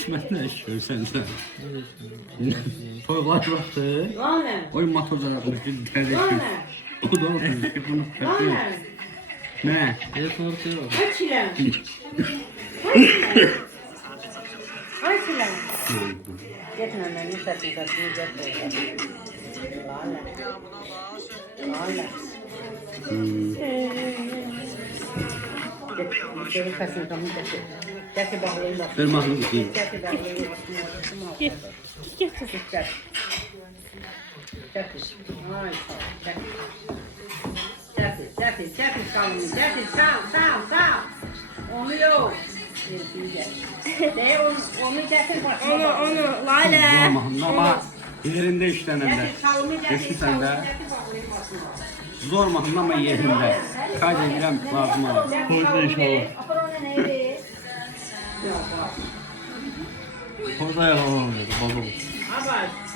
Hikmətlə işləyirsən sən. Toylar vaxtı. Oy motor zaraqmışdı, dərdə O da oturmuş ki, bunu tutacaq. Nə? Telefonu tutuyor. Açılan. Açılan. Getmemem, nifasını kasını getmeyeceğim. Lala. Lala. Get, kasını kamı getir. Getir bağlayın bak. Ver mahnı tutayım. Getir bağlayın bak. Gel. Gel kızım. Getir. Getir. Ay sağ ol. Getir. Getir kavunu. Getir sağ. Onu yok. Onu getir bak. Onu Lale. Zor mahnı ama yerində işlənəndə. Geçti səndə. Zor mahnı ama yerində. Qayda edirəm, lazım olur. Koyda inşallah. Koyda yalan olmuyordu. Babam. Abaş.